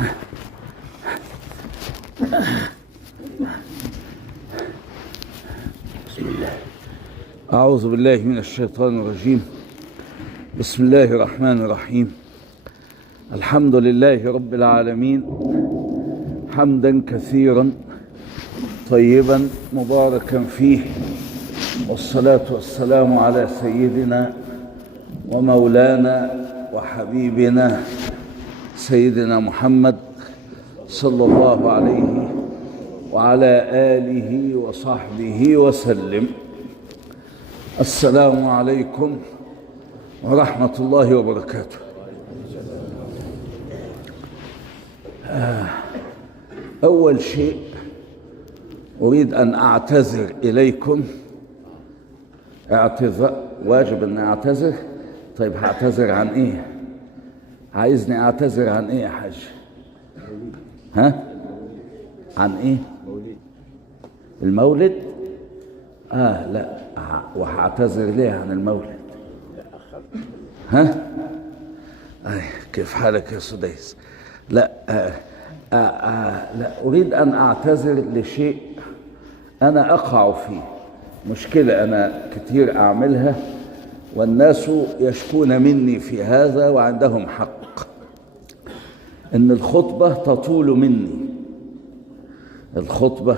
بسم الله. أعوذ بالله من الشيطان الرجيم. بسم الله الرحمن الرحيم. الحمد لله رب العالمين، حمدا كثيرا طيبا مباركا فيه، والصلاة والسلام على سيدنا ومولانا وحبيبنا سيدنا محمد صلى الله عليه وعلى آله وصحبه وسلم. السلام عليكم ورحمة الله وبركاته. أول شيء أريد أن أعتذر إليكم. اعتذار واجب أن أعتذر. طيب هعتذر عن إيه؟ عايزني أعتذر عن إيه يا حاج؟ ها؟ عن إيه؟ المولد؟ لا، وهعتذر ليه عن المولد؟ ها؟ كيف حالك يا سديس؟ لا لا، أريد أن أعتذر لشيء أنا أقع فيه، مشكلة أنا كتير أعملها والناس يشكون مني في هذا وعندهم حق. إن الخطبة تطول مني، الخطبة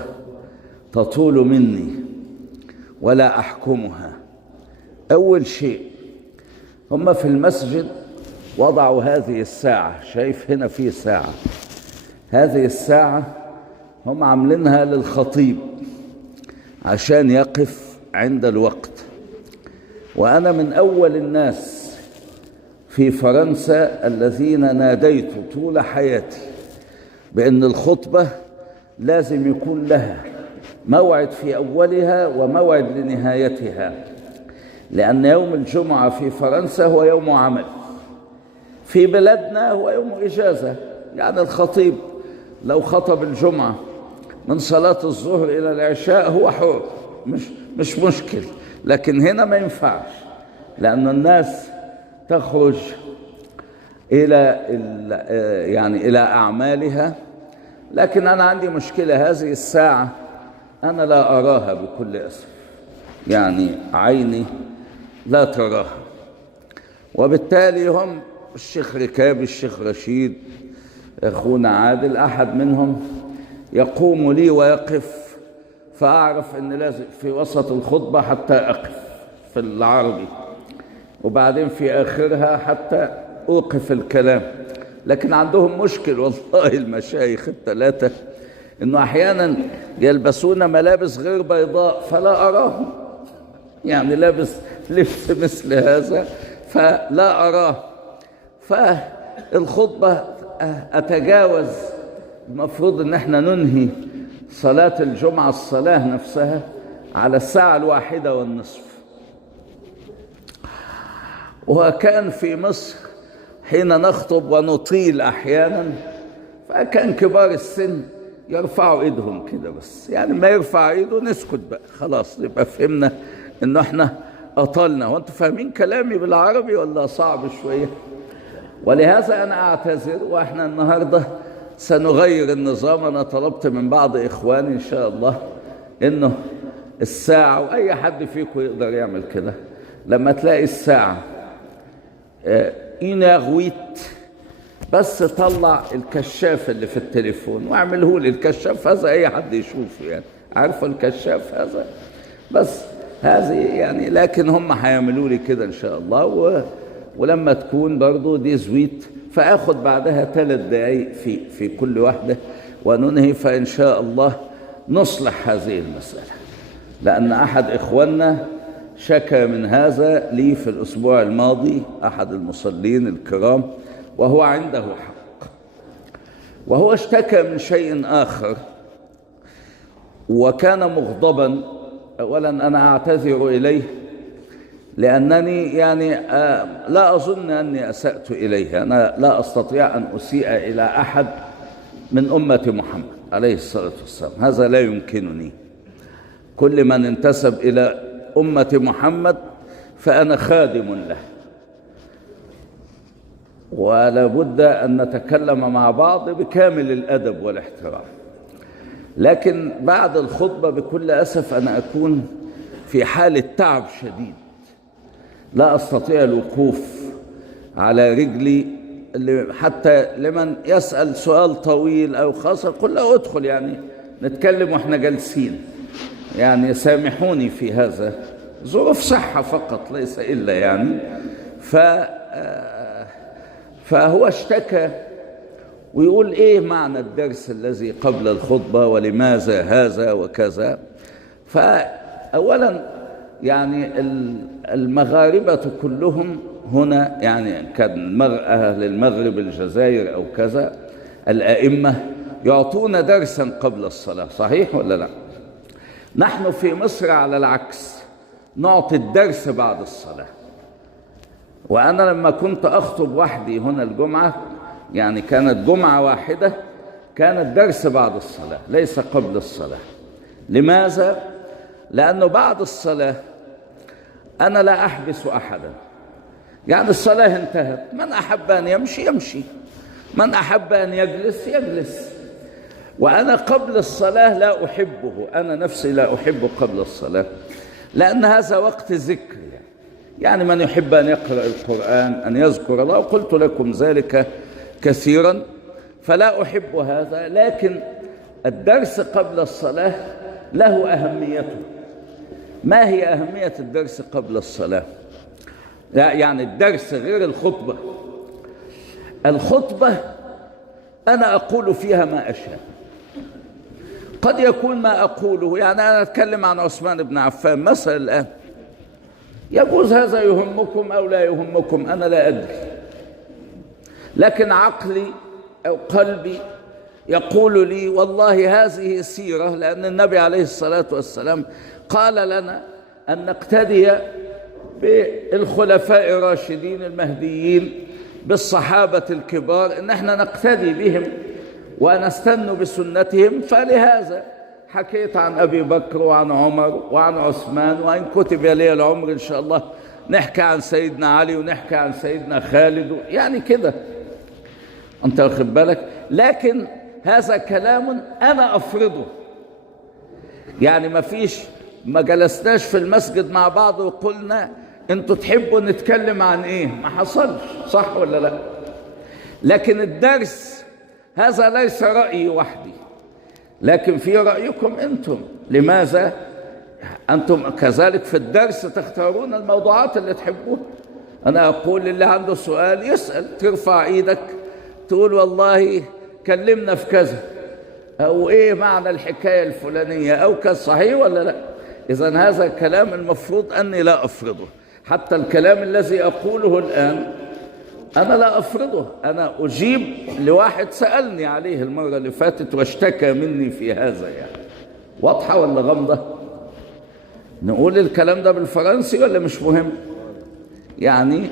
تطول مني ولا أحكمها. أول شيء، هم في المسجد وضعوا هذه الساعة، شايف هنا في ساعة، هذه الساعة هم عاملينها للخطيب عشان يقف عند الوقت. وأنا من أول الناس في فرنسا الذين ناديت طول حياتي بأن الخطبة لازم يكون لها موعد في أولها وموعد لنهايتها، لأن يوم الجمعة في فرنسا هو يوم عمل، في بلادنا هو يوم إجازة. يعني الخطيب لو خطب الجمعة من صلاة الظهر إلى العشاء هو حر، مش مشكل. لكن هنا ما ينفعش، لأن الناس تخرج إلى أعمالها. لكن أنا عندي مشكلة، هذه الساعة أنا لا أراها بكل أسف، يعني عيني لا تراها. وبالتالي هم الشيخ ركابي، الشيخ رشيد، أخونا عادل، أحد منهم يقوم لي ويقف، فأعرف أن لازم في وسط الخطبة حتى أقف في العربي، وبعدين في آخرها حتى أوقف الكلام. لكن عندهم مشكل والله المشايخ الثلاثة، إنه أحيانا يلبسون ملابس غير بيضاء فلا أراهم، يعني لابس لبس مثل هذا فلا أراه. فالخطبة أتجاوز، المفروض إن احنا ننهي صلاة الجمعة، الصلاة نفسها، على 1:01:30. وكان في مصر حين نخطب ونطيل أحيانا، فكان كبار السن يرفعوا ايدهم كده بس، يعني ما يرفع ايده نسكت بقى، خلاص يبقى فهمنا انه احنا اطلنا. وانتوا فاهمين كلامي بالعربي ولا صعب شوية؟ ولهذا انا اعتذر. واحنا النهاردة سنغير النظام. انا طلبت من بعض اخواني ان شاء الله انه الساعة، واي حد فيكم يقدر يعمل كده، لما تلاقي الساعة إناغويت بس طلع الكشاف اللي في التليفون واعمله لي. الكشاف هذا اي حد يشوفه، يعني عارفه الكشاف هذا، بس هذه يعني. لكن هم هيعملوا لي كده ان شاء الله. ولما تكون برضو دي زويت، فاخد بعدها 3 دقايق في كل واحدة وننهي، فان شاء الله نصلح هذه المسألة. لأن أحد إخواننا شكى من هذا لي في الأسبوع الماضي، أحد المصلين الكرام، وهو عنده حق. وهو اشتكى من شيء آخر وكان مغضبا. أولا أنا أعتذر إليه لأنني يعني لا أظن أني أسأت إليه. أنا لا أستطيع أن أسيء إلى أحد من أمة محمد عليه الصلاة والسلام، هذا لا يمكنني. كل من انتسب إلى أمة محمد فأنا خادم له. ولا بد أن نتكلم مع بعض بكامل الأدب والاحترام. لكن بعد الخطبة بكل أسف أنا أكون في حالة تعب شديد، لا أستطيع الوقوف على رجلي، حتى لمن يسأل سؤال طويل أو خاص قل له ادخل، يعني نتكلم وإحنا جالسين، يعني سامحوني في هذا، ظروف صحة فقط ليس إلا يعني. فهو اشتكى ويقول إيه معنى الدرس الذي قبل الخطبة ولماذا هذا وكذا. فأولا يعني المغاربة كلهم هنا، يعني كان أهل المغرب الجزائر أو كذا، الأئمة يعطون درسا قبل الصلاة، صحيح ولا لا؟ نحن في مصر على العكس، نعطي الدرس بعد الصلاة. وأنا لما كنت أخطب وحدي هنا الجمعة، يعني كانت جمعة واحدة، كان الدرس بعد الصلاة ليس قبل الصلاة. لماذا؟ لأنه بعد الصلاة أنا لا أحبس أحدا، يعني الصلاة انتهت، من أحب أن يمشي يمشي، من أحب أن يجلس يجلس. وأنا قبل الصلاة لا أحبه، أنا نفسي لا أحبه قبل الصلاة، لأن هذا وقت ذكر، يعني من يحب أن يقرأ القرآن أن يذكر الله، وقلت لكم ذلك كثيرا، فلا أحب هذا. لكن الدرس قبل الصلاة له أهميته. ما هي أهمية الدرس قبل الصلاة؟ يعني الدرس غير الخطبة. الخطبة أنا أقول فيها ما أشاء، قد يكون ما أقوله، يعني أنا أتكلم عن عثمان بن عفان مثلا الآن، يجوز هذا يهمكم أو لا يهمكم، أنا لا أدري، لكن عقلي أو قلبي يقول لي والله هذه سيرة، لأن النبي عليه الصلاة والسلام قال لنا أن نقتدي بالخلفاء الراشدين المهديين، بالصحابة الكبار، إن احنا نقتدي بهم ونستن بسنتهم. فلهذا حكيت عن أبي بكر وعن عمر وعن عثمان، وإن كتب لي العمر إن شاء الله نحكي عن سيدنا علي ونحكي عن سيدنا خالد، يعني كده أنت واخد بالك. لكن هذا كلام أنا أفرضه، يعني ما جلسناش في المسجد مع بعض وقلنا أنتوا تحبوا نتكلم عن إيه، ما حصلش، صح ولا لا؟ لكن الدرس هذا ليس رأيي وحدي، لكن في رأيكم أنتم. لماذا؟ أنتم كذلك في الدرس تختارون الموضوعات اللي تحبوها. أنا أقول للي عنده سؤال يسأل، ترفع إيدك تقول والله كلمنا في كذا، أو إيه معنى الحكاية الفلانية أو كذا، صحيح ولا لا؟ إذن هذا كلام المفروض أني لا أفرضه. حتى الكلام الذي أقوله الآن أنا لا أفرضه، أنا أجيب لواحد سألني عليه المرة اللي فاتت واشتكى مني في هذا. يعني واضحة ولا غامضة؟ نقول الكلام ده بالفرنسي ولا مش مهم؟ يعني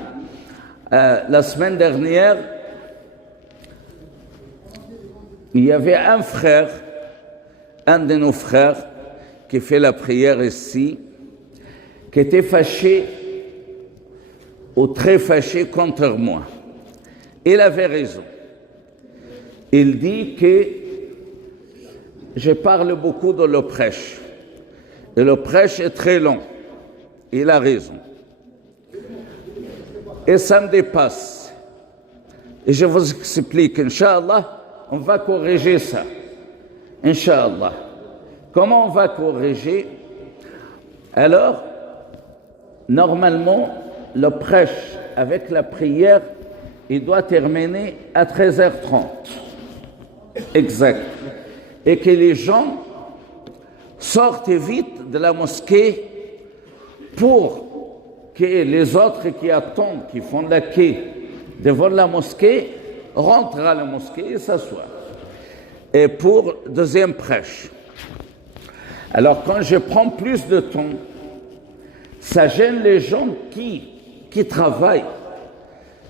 la semaine dernière il y avait un frère, un de nos frères qui fait la prière ici, qui était fâché ou très fâché contre moi. Il avait raison. Il dit que je parle beaucoup de le prêche. Et le prêche est très long. Il a raison. Et ça me dépasse. Et je vous explique, Inch'Allah, on va corriger ça. Inch'Allah. Comment on va corriger? Alors, normalement, le prêche avec la prière, il doit terminer à 13h30. Exact. Et que les gens sortent vite de la mosquée pour que les autres qui attendent, qui font la queue devant la mosquée, rentrent à la mosquée et s'assoient. Et pour deuxième prêche. Alors quand je prends plus de temps, ça gêne les gens qui travaillent,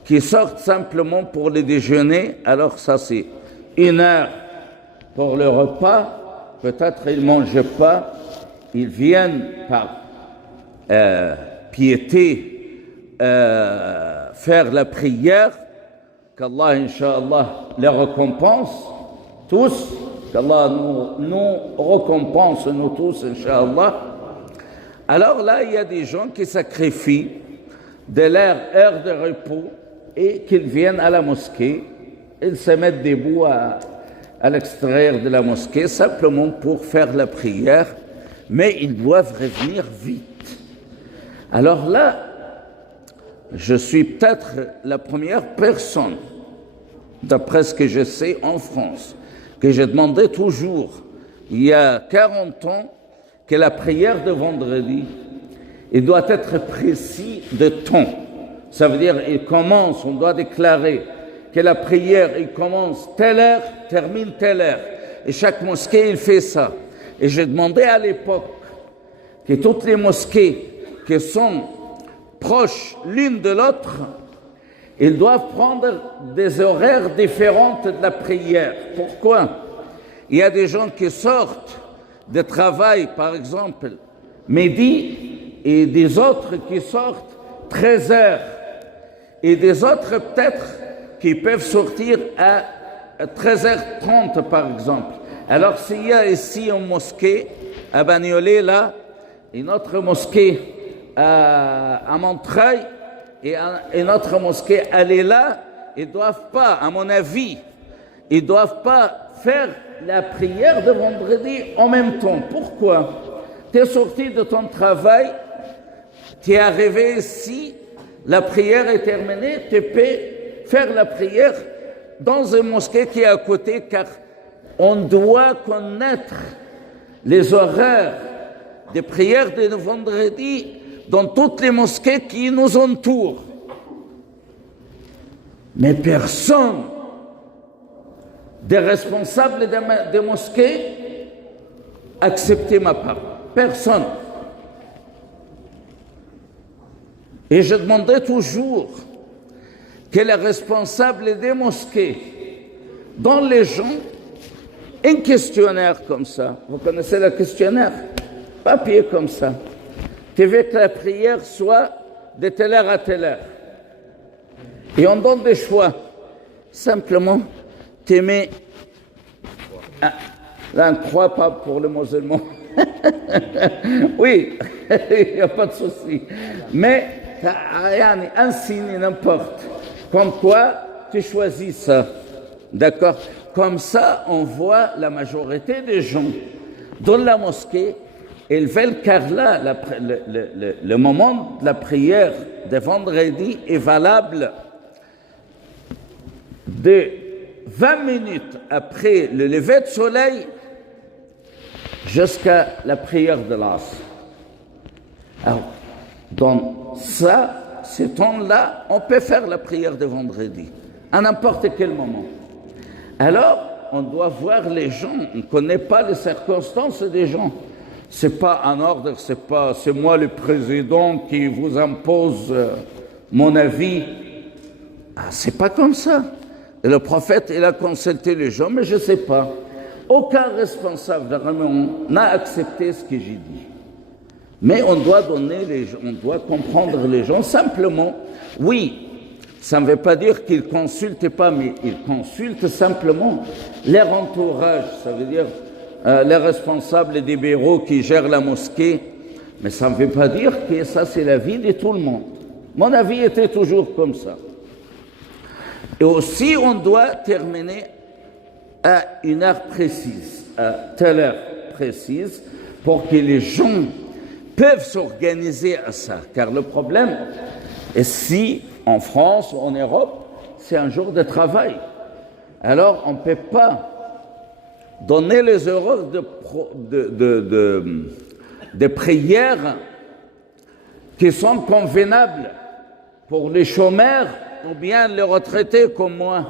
qui sortent simplement pour le déjeuner. Alors ça c'est 1 heure pour le repas, peut-être ils ne mangent pas, ils viennent par piété faire la prière, qu'Allah, Inch'Allah, les récompense tous, qu'Allah nous récompense, nous tous, Inch'Allah. Alors là, il y a des gens qui sacrifient de leur heure de repos et qu'ils viennent à la mosquée. Ils se mettent debout à l'extérieur de la mosquée simplement pour faire la prière, mais ils doivent revenir vite. Alors là, je suis peut-être la première personne, d'après ce que je sais en France, que j'ai demandé toujours, il y a 40 ans, que la prière de vendredi, il doit être précis de temps. Ça veut dire, il commence, on doit déclarer que la prière, il commence telle heure, termine telle heure. Et chaque mosquée, il fait ça. Et j'ai demandé à l'époque que toutes les mosquées qui sont proches l'une de l'autre, ils doivent prendre des horaires différents de la prière. Pourquoi? Il y a des gens qui sortent de travail, par exemple, midi, et des autres qui sortent 13 heures, et des autres peut-être qui peuvent sortir à 13h30, par exemple. Alors, s'il y a ici une mosquée à Bagnolet, là, une autre mosquée à Montreuil et une autre mosquée à Léla, ils ne doivent pas, à mon avis, ils ne doivent pas faire la prière de vendredi en même temps. Pourquoi? Tu es sorti de ton travail, tu es arrivé ici, la prière est terminée, tu peux faire la prière dans une mosquée qui est à côté, car on doit connaître les horaires des prières de vendredi dans toutes les mosquées qui nous entourent. Mais personne des responsables des mosquées acceptait ma parole. Personne. Et je demandais toujours que les responsables des mosquées donnent les gens un questionnaire comme ça. Vous connaissez le questionnaire? Papier comme ça. Tu veux que la prière soit de telle heure à telle heure. Et on donne des choix. Simplement, tu mets un croix pas pour le musulman. Oui, il n'y a pas de souci. Mais un signe, n'importe. Comme quoi, tu choisis ça. D'accord? Comme ça, on voit la majorité des gens dans la mosquée, ils veulent, car là, le moment de la prière de vendredi est valable de 20 minutes après le lever de soleil jusqu'à la prière de l'Asr. Alors, dans ce temps-là, on peut faire la prière de vendredi, à n'importe quel moment. Alors, on doit voir les gens, on ne connaît pas les circonstances des gens. C'est pas un ordre, c'est moi le président qui vous impose mon avis. Ah, c'est pas comme ça. Et le prophète, il a consulté les gens, mais je sais pas. Aucun responsable de Rameon n'a accepté ce que j'ai dit. Mais on doit on doit comprendre les gens simplement. Oui, ça ne veut pas dire qu'ils ne consultent pas, mais ils consultent simplement leur entourage. Ça veut dire les responsables des bureaux qui gèrent la mosquée. Mais ça ne veut pas dire que ça, c'est la vie de tout le monde. Mon avis était toujours comme ça. Et aussi, on doit terminer à une heure précise, à telle heure précise, pour que les gens peuvent s'organiser à ça. Car le problème est si, en France ou en Europe, c'est un jour de travail. Alors, on ne peut pas donner les horaires de prière qui sont convenables pour les chômeurs ou bien les retraités comme moi.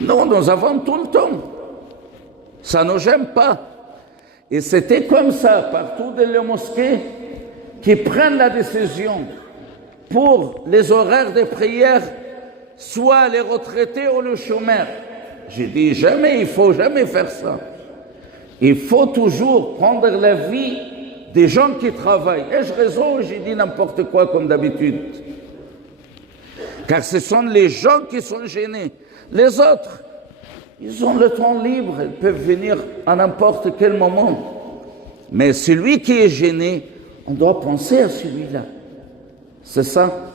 Non, nous avons tout le temps. Ça ne nous gêne pas. Et c'était comme ça, partout dans les mosquées, qui prennent la décision pour les horaires de prière, soit les retraités ou les chômeurs. J'ai dit jamais, il faut jamais faire ça. Il faut toujours prendre la vie des gens qui travaillent. Ai-je raison ou j'ai dit n'importe quoi comme d'habitude? Car ce sont les gens qui sont gênés. Les autres, ils ont le temps libre, ils peuvent venir à n'importe quel moment. Mais celui qui est gêné, on doit penser à celui-là. C'est ça.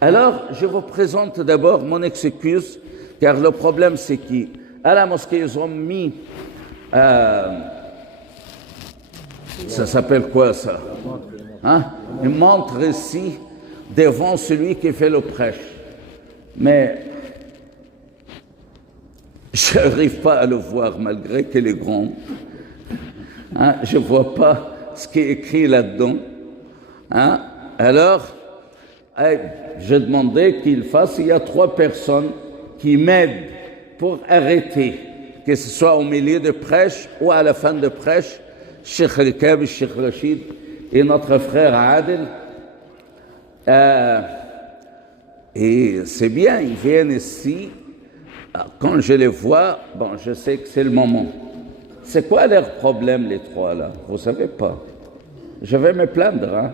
Alors, je vous présente d'abord mon excuse, car le problème, c'est qu'à la mosquée, ils ont mis... ça s'appelle quoi, ça? Hein? Une montre ici, devant celui qui fait le prêche. Mais je n'arrive pas à le voir, malgré qu'il est grand. Hein? Je ne vois pas ce qui est écrit là-dedans. Hein? Alors, j'ai demandé qu'il fasse, il y a 3 personnes qui m'aident pour arrêter, que ce soit au milieu de prêche ou à la fin de prêche, Cheikh Al-Kab, Cheikh Rachid et notre frère Adel. Et c'est bien, ils viennent ici. Quand je les vois, bon, je sais que c'est le moment. C'est quoi leur problème, les 3 là? Vous ne savez pas. Je vais me plaindre, hein?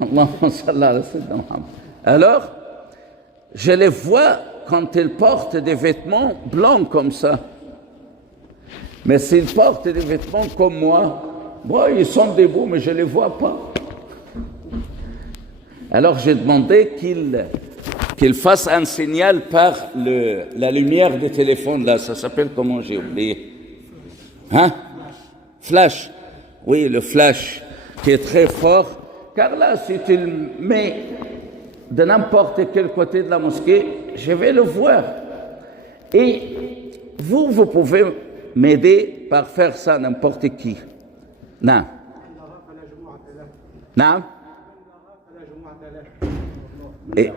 Allahumma salli ala sayyidina Muhammad. Alors, je les vois quand ils portent des vêtements blancs comme ça. Mais s'ils portent des vêtements comme moi, bon, ils sont debout, mais je ne les vois pas. Alors j'ai demandé qu'ils fassent un signal par la lumière des téléphones, là, ça s'appelle comment, j'ai oublié. Hein? Flash. Oui, le flash, qui est très fort. Car là, si tu le mets de n'importe quel côté de la mosquée, je vais le voir. Et vous pouvez m'aider par faire ça, n'importe qui. Non. Non. Et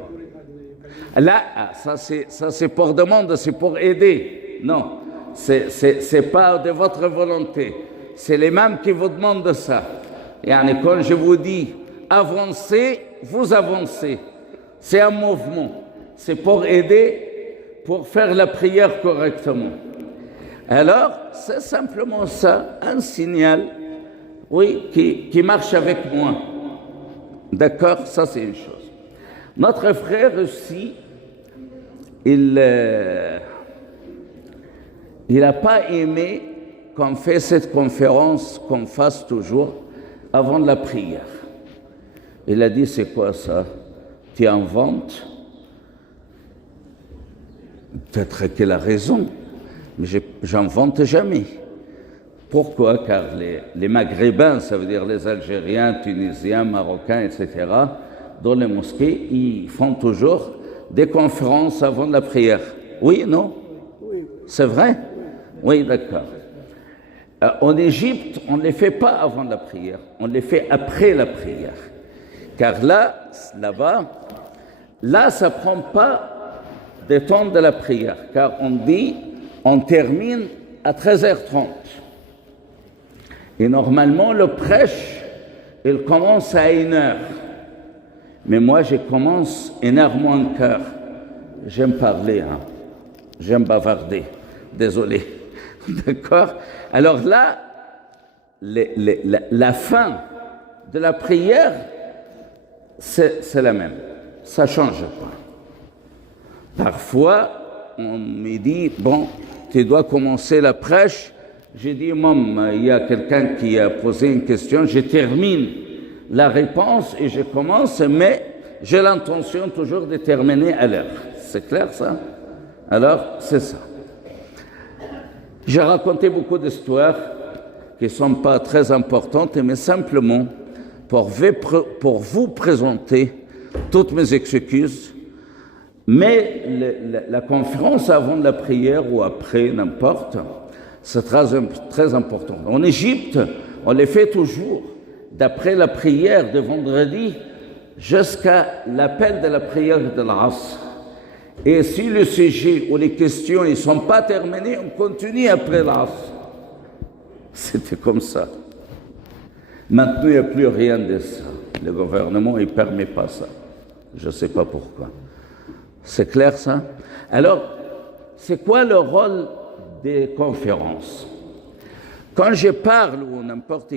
là, ça c'est pour demander, c'est pour aider. Non, c'est pas de votre volonté. C'est l'imam qui vous demande ça. Et quand je vous dis avancez, vous avancez. C'est un mouvement. C'est pour aider, pour faire la prière correctement. Alors, c'est simplement ça, un signal, oui, qui marche avec moi. D'accord? Ça, c'est une chose. Notre frère aussi, il n'a pas aimé qu'on fait cette conférence, qu'on fasse toujours avant la prière. Il a dit, c'est quoi ça? Tu inventes? Peut-être qu'il a raison, mais j'invente jamais. Pourquoi? Car les Maghrébins, ça veut dire les Algériens, Tunisiens, Marocains, etc., dans les mosquées, ils font toujours des conférences avant la prière. Oui, non? C'est vrai? Oui, d'accord. En Égypte, on ne les fait pas avant la prière, on les fait après la prière. Car là-bas, ça ne prend pas de temps de la prière, car on dit, on termine à 13h30. Et normalement, le prêche, il commence à 1h. Mais moi, je commence 1h moins le quart. J'aime parler, hein. J'aime bavarder. Désolé. D'accord? Alors là, la fin de la prière, c'est la même. Ça ne change pas. Parfois, on me dit, bon, tu dois commencer la prêche. J'ai dit, Maman, il y a quelqu'un qui a posé une question, je termine la réponse et je commence, mais j'ai l'intention toujours de terminer à l'heure. C'est clair ça? Alors, c'est ça. J'ai raconté beaucoup d'histoires qui ne sont pas très importantes, mais simplement pour vous présenter toutes mes excuses. Mais la conférence avant la prière ou après, n'importe, c'est très important. En Égypte, on les fait toujours d'après la prière de vendredi jusqu'à l'appel de la prière de l'Asr. Et si le sujet ou les questions ne sont pas terminées, on continue après l'Asr. C'était comme ça. Maintenant, il n'y a plus rien de ça. Le gouvernement ne permet pas ça. Je ne sais pas pourquoi. C'est clair ça? Alors, c'est quoi le rôle des conférences? Quand je parle, ou n'importe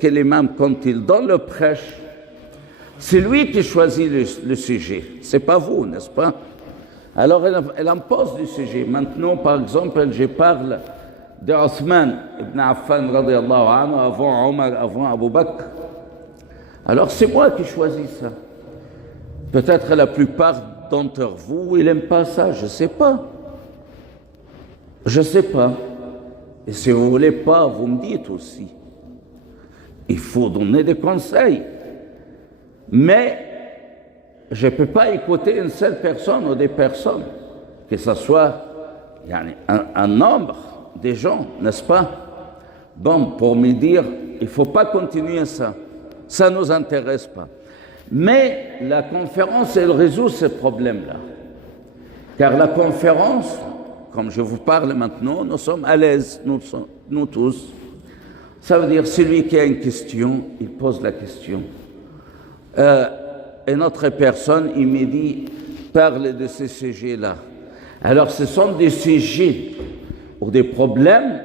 quel imam, quand il donne le prêche, C'est lui qui choisit le sujet, c'est pas vous, n'est-ce pas? Alors elle en pose du sujet. Maintenant, par exemple, je parle de Othman ibn Affan, radiallahu anhu, avant Omar, avant Abu Bakr. Alors c'est moi qui choisis ça. Peut-être la plupart d'entre vous, ils n'aiment pas ça, je ne sais pas. Je ne sais pas. Et si vous ne voulez pas, vous me dites aussi. Il faut donner des conseils. Mais je ne peux pas écouter une seule personne ou des personnes, que ce soit un nombre de gens, n'est-ce pas? Bon, pour me dire, il ne faut pas continuer ça. Ça ne nous intéresse pas. Mais la conférence, elle résout ce problème-là. Car la conférence, comme je vous parle maintenant, nous sommes à l'aise, nous tous. Ça veut dire, celui qui a une question, il pose la question. Et notre personne, il me dit, parle de ces sujets-là. Alors, ce sont des sujets ou des problèmes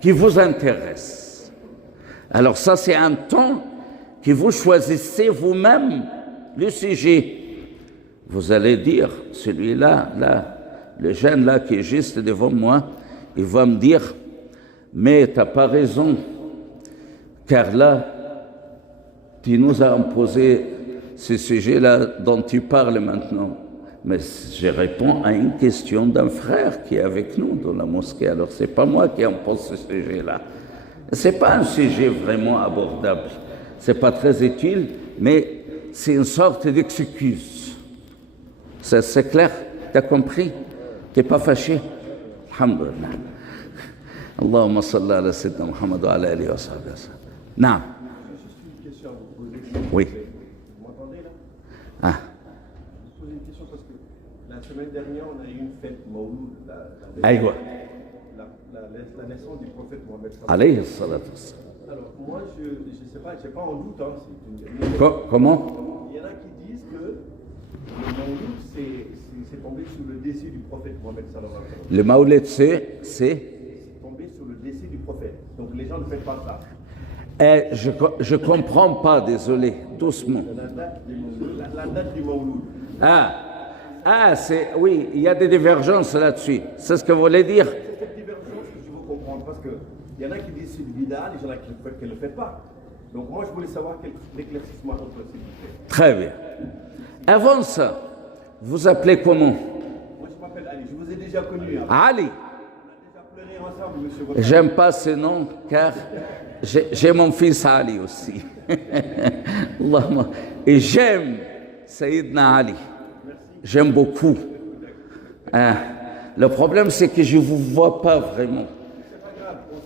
qui vous intéressent. Alors, ça, c'est un temps que vous choisissez vous-même le sujet. Vous allez dire, celui-là, là, le jeune là qui est juste devant moi, il va me dire, mais tu n'as pas raison, car là, tu nous as imposé ce sujet-là dont tu parles maintenant. Mais je réponds à une question d'un frère qui est avec nous dans la mosquée. Alors, ce n'est pas moi qui impose ce sujet-là. Ce n'est pas un sujet vraiment abordable. Ce n'est pas très utile, mais c'est une sorte d'excuse. C'est clair? Tu as compris? Tu n'es pas fâché? Alhamdulillah. Allahumma salli ala sayyidina Muhammad wa ala alihi wa sahbihi. Non. Oui. Vous m'entendez là? Ah. Je vous pose une question parce que la semaine dernière, on a eu une fête Mawlud, Aïwa. la naissance du prophète Mohammed. Alayhi salatu wassalam. Alors, moi, je ne sais pas, je n'ai pas en doute. Hein, Comment? Il y en a qui disent que le Mawlud, c'est tombé sous le décès du prophète Mohammed. Le Maoulid, c'est tombé sous le décès du prophète. Donc, les gens ne font pas ça. Je ne comprends pas, désolé, doucement. La date du Mawlud. Oui, il y a des divergences là-dessus. C'est ce que vous voulez dire? C'est cette divergence que je veux comprendre, parce qu'il y en a qui disent c'est du bidal, il y en a qui ne le font pas. Donc moi, je voulais savoir quel éclaircissement entre s'il vous plaît. Très bien. Avant ça, vous appelez comment? Moi, je m'appelle Ali, je vous ai déjà connu. Hein. Ali. On a déjà pleuré ensemble, monsieur. J'aime pas ce nom, car j'ai mon fils Ali aussi. Et j'aime Sayyidina Ali. J'aime beaucoup. Le problème, c'est que je ne vous vois pas vraiment.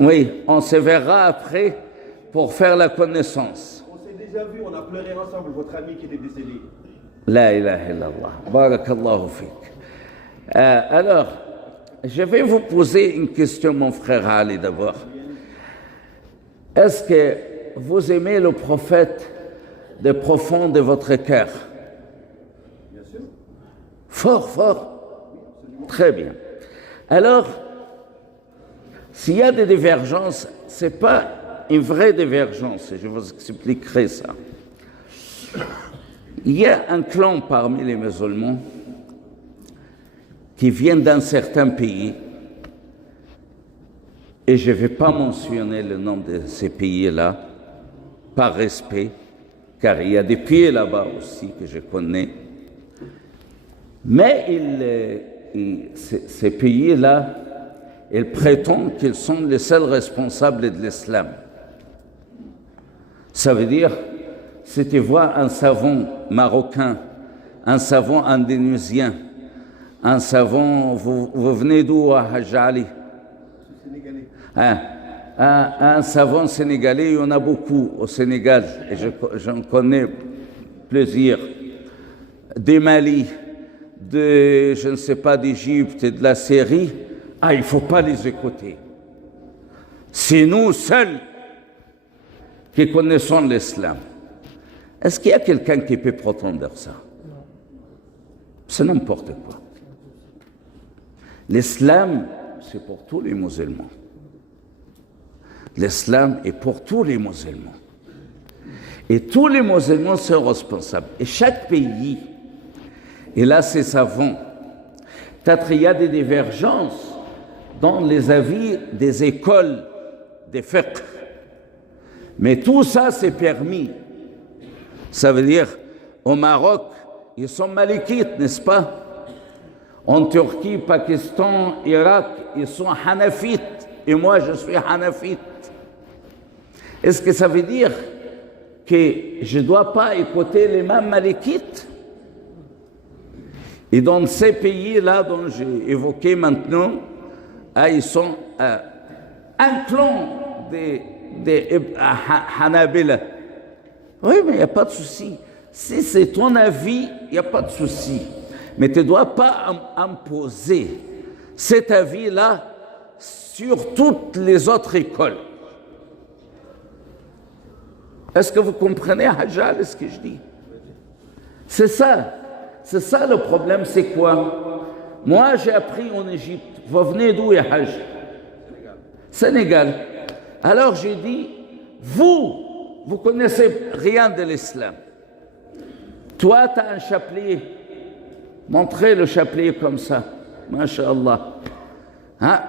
Oui, on se verra après pour faire la connaissance. On s'est déjà vu, on a pleuré ensemble, votre ami qui était décédé. La ilaha illallah. Barakallahu fik. Alors, je vais vous poser une question, mon frère Ali, d'abord. Est-ce que vous aimez le prophète de profond de votre cœur? Bien sûr. Fort, fort. Très bien. Alors, s'il y a des divergences, ce n'est pas une vraie divergence, et je vous expliquerai ça. Il y a un clan parmi les musulmans qui vient d'un certain pays, et je ne vais pas mentionner le nom de ces pays-là, par respect, car il y a des pays là-bas aussi que je connais. Mais ces pays-là, ils prétendent qu'ils sont les seuls responsables de l'islam. Ça veut dire, si tu vois un savant marocain, un savant indonésien, un savant, vous venez d'où à Hajj Ali? Sénégalais. Un savant sénégalais, il y en a beaucoup au Sénégal, et j'en connais plusieurs. Des Mali, je ne sais pas, d'Égypte et de la Syrie, il ne faut pas les écouter. C'est nous seuls qui connaissons l'islam. Est-ce qu'il y a quelqu'un qui peut prétendre ça? C'est n'importe quoi. L'islam, c'est pour tous les musulmans. L'islam est pour tous les musulmans. Et tous les musulmans sont responsables. Et chaque pays, il a ses savants. Peut-être il y a des divergences dans les avis des écoles des fiqh. Mais tout ça, c'est permis. Ça veut dire, au Maroc, ils sont malikites, n'est-ce pas? En Turquie, Pakistan, Irak, ils sont hanafites. Et moi, je suis hanafite. Est-ce que ça veut dire que je ne dois pas écouter l'imam malikites? Et dans ces pays-là dont j'ai évoqué maintenant, ils sont un clan des Hanabila. Oui, mais il n'y a pas de souci. Si c'est ton avis, il n'y a pas de souci. Mais tu ne dois pas imposer cet avis-là sur toutes les autres écoles. Est-ce que vous comprenez, Hajjal, ce que je dis? C'est ça. C'est ça le problème, c'est quoi? Moi, j'ai appris en Égypte. Vous venez d'où, ya Hajj? Sénégal. Alors j'ai dit, vous connaissez rien de l'islam. Toi, tu as un chapelet. Montrez le chapelet comme ça. Masha'Allah. Hein?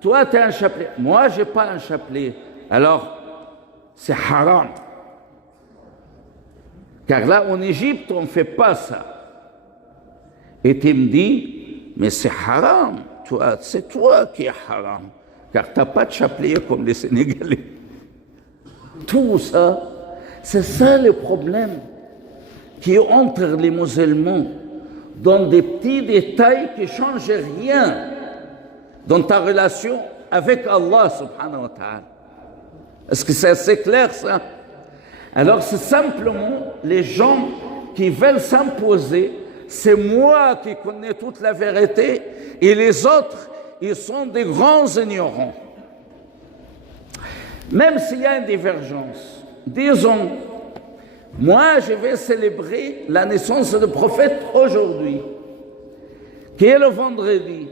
Toi, tu as un chapelet. Moi, je n'ai pas un chapelet. Alors, c'est haram. Car là, en Égypte, on ne fait pas ça. Et tu me dis, mais c'est haram. C'est toi qui es haram. Car tu n'as pas de chapelet comme les Sénégalais. Tout ça, c'est ça le problème qui est entre les musulmans, dans des petits détails qui ne changent rien dans ta relation avec Allah subhanahu wa ta'ala. Est-ce que c'est assez clair ça? Alors c'est simplement les gens qui veulent s'imposer, c'est moi qui connais toute la vérité et les autres, ils sont des grands ignorants. Même s'il y a une divergence, disons, moi je vais célébrer la naissance du prophète aujourd'hui, qui est le vendredi,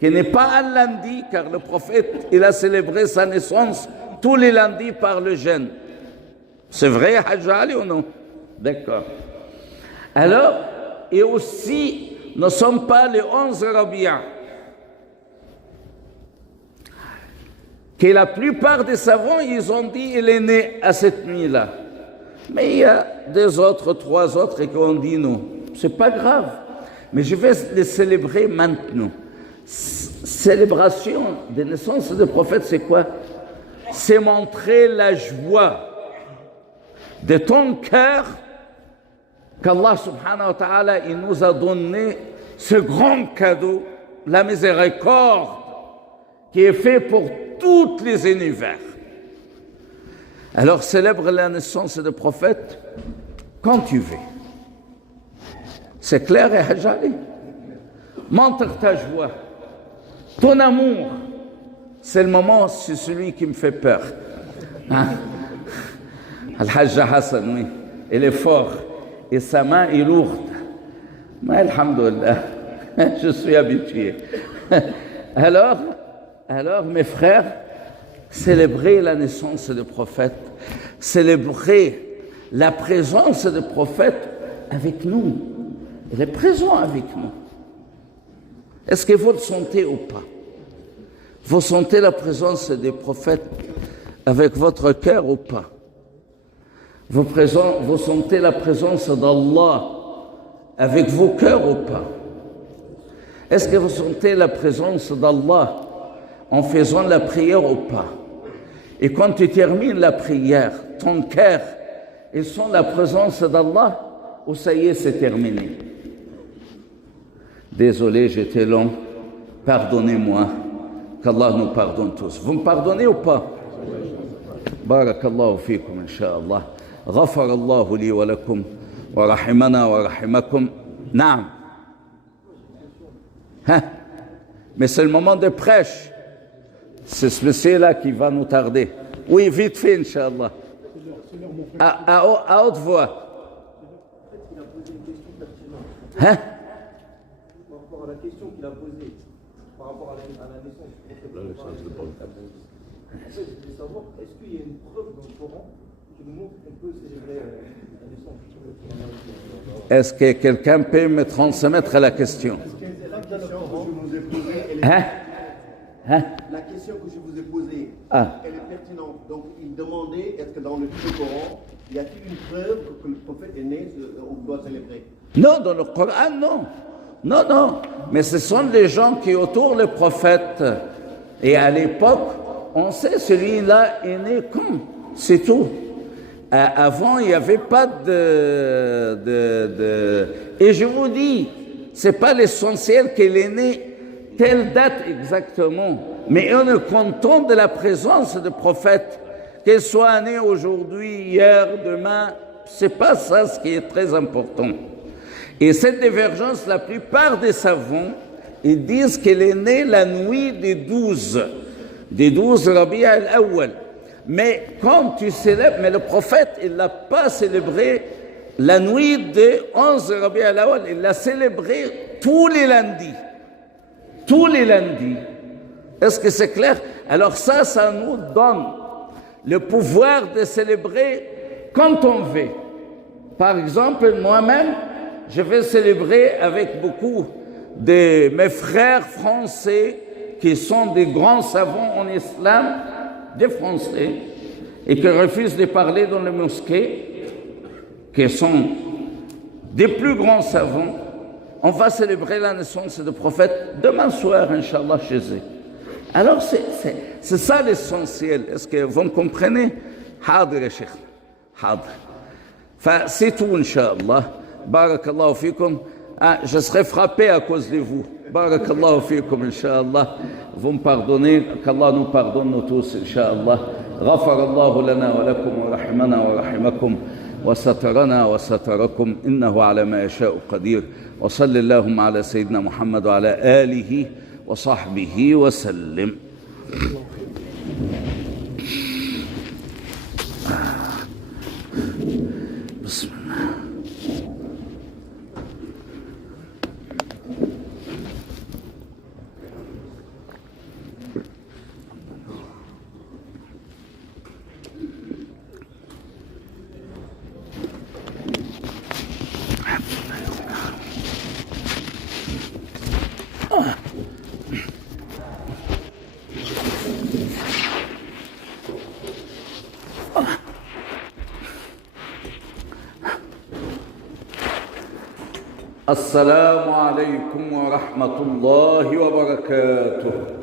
qui n'est pas un lundi, car le prophète, il a célébré sa naissance tous les lundis par le jeûne. C'est vrai, Hajj Ali, ou non? D'accord. Alors, et aussi, nous ne sommes pas les 11 Rabi'a, que la plupart des savants, ils ont dit il est né à cette nuit-là. Mais il y a trois autres qui ont dit non. C'est pas grave. Mais je vais les célébrer maintenant. Célébration de naissance du prophète, c'est quoi? C'est montrer la joie de ton cœur qu'Allah subhanahu wa ta'ala, il nous a donné ce grand cadeau, la miséricorde, qui est fait pour tous les univers. Alors célèbre la naissance du prophète quand tu veux. C'est clair, et Hajjali? Montre ta joie, ton amour. C'est le moment, c'est celui qui me fait peur. Hein? Al-Hajj Hassan, oui, il est fort et sa main est lourde. Mais alhamdoulilah, je suis habitué. Alors, mes frères, célébrer la naissance du prophète, célébrer la présence du prophète avec nous. Il est présent avec nous. Est-ce que vous le sentez ou pas? Vous sentez la présence des prophètes avec votre cœur ou pas? Vous sentez la présence d'Allah avec vos cœurs ou pas? Est-ce que vous sentez la présence d'Allah en faisant la prière ou pas? Et quand tu termines la prière, ton cœur, il sent la présence d'Allah ou ça y est, c'est terminé? Désolé, j'étais long. Pardonnez-moi. Qu'Allah nous pardonne tous. Vous me pardonnez ou pas? Barakallahu fikum, incha'Allah. غفر الله لي ولكم ورحمنا ورحمكم. نعم. Hein? Mais c'est le moment de prêche. C'est ce là qui va nous tarder. Oui, vite fait, incha'Allah. À haute voix. Hein? Par rapport à la question qu'il a posée, par rapport à la naissance du prophète. En fait, je voulais savoir, est-ce qu'il y a une preuve dans le Coran Est-ce que quelqu'un peut me transmettre la question? La question que je vous ai posée, la question que je vous ai posée, elle est pertinente. Donc, il demandait, est-ce que dans le Coran, y a-t-il une preuve que le prophète est né, on doit célébrer? Non, dans le Coran, non. Non, non. Mais ce sont les gens qui entourent le prophète. Et à l'époque, on sait celui-là est né comme, c'est tout. Avant, il n'y avait pas Et je vous dis, c'est pas l'essentiel qu'il est né telle date exactement, mais on est content de la présence du prophète, qu'il soit né aujourd'hui, hier, demain, c'est pas ça ce qui est très important. Et cette divergence, la plupart des savants, ils disent qu'elle est née la nuit des 12 Rabi' al-Awwal. Mais quand tu célèbres, mais le prophète, il l'a pas célébré la nuit des 11 Rabi' al-Awwal, il l'a célébré tous les lundis. Tous les lundis. Est-ce que c'est clair? Alors ça nous donne le pouvoir de célébrer quand on veut. Par exemple, moi-même, je vais célébrer avec beaucoup de mes frères français qui sont des grands savants en islam, des Français, et qui refusent de parler dans les mosquées, qui sont des plus grands savants. On va célébrer la naissance du prophète demain soir, Inch'Allah, chez eux. Alors, c'est ça l'essentiel. Est-ce que vous me comprenez? Hadir, ya Cheikh. Hadir. Enfin, c'est tout, Inch'Allah. Barakallahu fikum. Je serai frappé à cause de vous. Barakallahu fikum, Inch'Allah. Vous me pardonnez, qu'Allah nous pardonne nous tous, Inch'Allah. Ghafarallahu lana wa lakum wa rahimana wa rahimakum. وسترنا وستركم إنه على ما يشاء قدير وصل اللهم على سيدنا محمد وعلى آله وصحبه وسلم. بسم الله. السلام عليكم ورحمة الله وبركاته.